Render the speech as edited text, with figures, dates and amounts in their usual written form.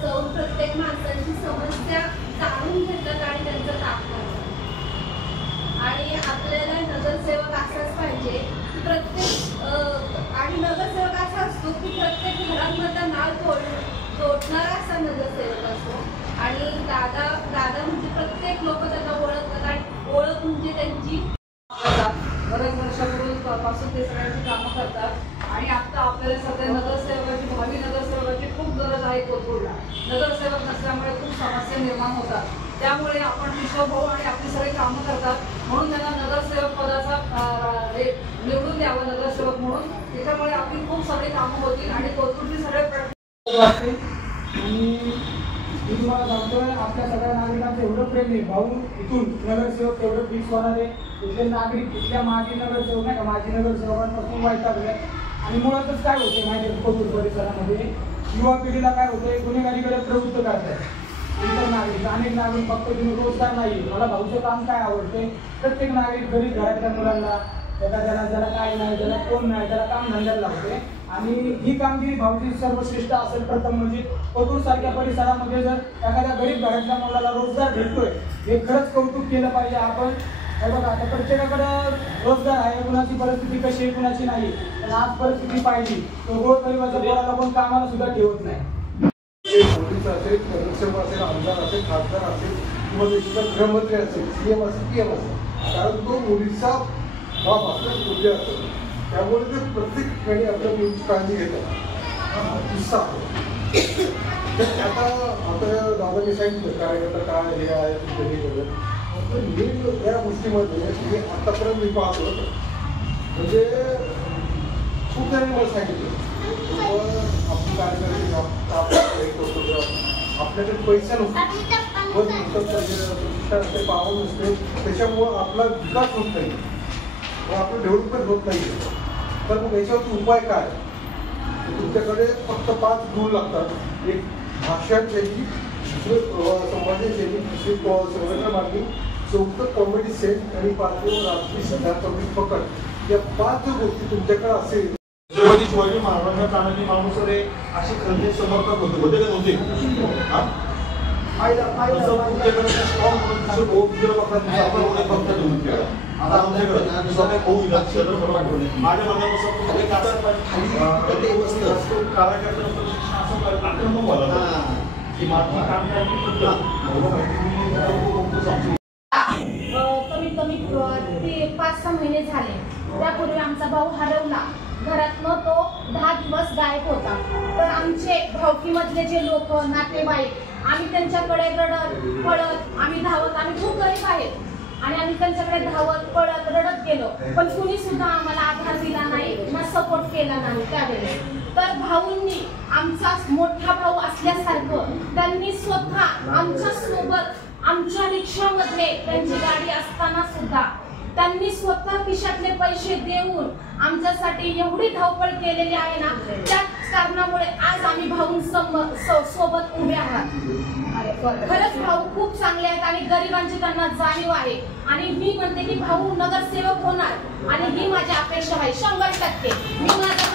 जाऊन प्रत्येक माणसाची समस्या जाणून घेतात आणि त्यांचं काम करतात. आणि आपल्याला नगरसेवक असाच पाहिजे प्रत्येक आणि नगरसेवक असा असतो की प्रत्येक घरांमधला नाळ जोडणारा असा नगरसेवक असतो. आणि दादा म्हणजे प्रत्येक लोक त्यांना ओळखतात आणि ओळख म्हणजे त्यांची बऱ्याच वर्षापासून ते सगळ्यांची कामं करतात. आणि आता आपल्याला सगळ्या नगरसेवकाची भावी नगरसेवकाची खूप गरज आहे. कोथरूडला नगरसेवक नसल्यामुळे खूप समस्या निर्माण होतात. त्यामुळे आपण विश्वभाऊ आणि आपली सगळी कामं करतात म्हणून त्यांना नगरसेवक पदाचा निवडून द्यावं नगरसेवक म्हणून. त्याच्यामुळे आपली खूप सगळी कामं होतील आणि कोथरूडची सगळे आणि मी तुम्हाला सांगतोय आपल्या सगळ्या नागरिकांचं एवढं प्रेम आहे. भाऊ इथून नगरसेवक एवढं फिक्स होणार आहे. इथले नागरिक इथल्या माजी नगरसेवक नाही का माजी नगरसेवकांपासून वैतागले. आणि मुळातच काय होते माहिती आहे कोथरूड परिसरामध्ये युवा पिढीला काय होते गुन्हेगारीकडे प्रवृत्त करतात. इतर नागरिक अनेक नागरिक फक्त तुम्ही रोजगार नाही. मला भाऊचं काम काय आवडते प्रत्येक नागरिक गरीब घरातल्या मुलांना ज्याला काय नाही ज्याला कोण नाही त्याला काम धंद्याला लावते. आणि ही कामगिरी भाऊची सर्वश्रेष्ठ असेल. प्रथम म्हणजे कोथरूड सारख्या परिसरामध्ये जर एखाद्या गरीब घरातल्या मुलाला रोजगार भेटतोय हे खरंच कौतुक केलं पाहिजे आपण. बघा आता प्रत्येकाकडं रोजगार आहे. कुणाची परिस्थिती कशी आहे कुणाची नाही. पण आज परिस्थिती पाहिजे तो गोरगरिबाच्या पोराला कोण कामाला सुद्धा ठेवत नाही. पोलीस असेल नगरसेवक असेल आमदार असेल खासदार असेल किंवा देशाचा गृहमंत्री असेल CM असेल PM असेल कारण तो मुलीचा बाप असतो मुलगी असतो. त्यामुळे ते प्रत्येक ठिकाणी आपल्या मुलीची काळजी घेतात. किस्सा आता दादाने सांगितलं कार्यकर्ता काय हे आहे वगैरे. मी या गोष्टीमध्ये मी आतापर्यंत मी पाहतो म्हणजे खूप जणांनी मला सांगितलं आपण कार्यकर्ते आपल्याकडे पैसा नसतो प्रतिष्ठा पाहून नसते. त्याच्यामुळं आपला विकास होत नाही व आपलं डेव्हलपमेंट होत नाही. तर मग याच्यावरती उपाय काय तुमच्याकडे फक्त 5 गुण लागतात. एक भाषण शैली दुसरे संभाषण शैली दुसरी संघटना मागणी चौथं कॉमेडी सेट आणि 5वं राजकीय सिद्धांत पकड. या 5 गोष्टी तुमच्याकडे असेल छत्रपती शिवाजी महाराजांच्या काळाने माणूसरे असे खंदे समर्थक होते का नव्हते? आता आमच्याकडे माझ्या मनापासून कमीत कमी 5-6 महिने झाले. त्यापूर्वी आमचा भाऊ हरवला. घरातनं तो 10 दिवस गायब होता. तर आमचे भावकीमधले जे लोक नातेवाईक आम्ही त्यांच्याकडे रडत पळत आम्ही धावत आम्ही खूप गरीब आहेत आणि आम्ही त्यांच्याकडे धावत पळत रडत गेलो. पण कुणी सुद्धा आम्हाला आधार दिला नाही किंवा सपोर्ट केला नाही त्यावेळेस. तर भाऊंनी आमचा मोठा भाऊ असल्यासारखं त्यांनी स्वतः आमच्या सोबत आमच्या रिक्षामध्ये त्यांची गाडी असताना सुद्धा त्यांनी स्वतः खिशातले पैसे देऊन आमच्यासाठी एवढी धावपळ केलेली आहे ना. त्याच कारणामुळे आज आम्ही भाऊंसोबत उभे आहात. खरंच भाऊ खूप चांगले आहेत आणि गरिबांची त्यांना जाणीव आहे. आणि मी म्हणते की भाऊ नगरसेवक होणार आणि ही माझी अपेक्षा आहे 100%. मी माझ्या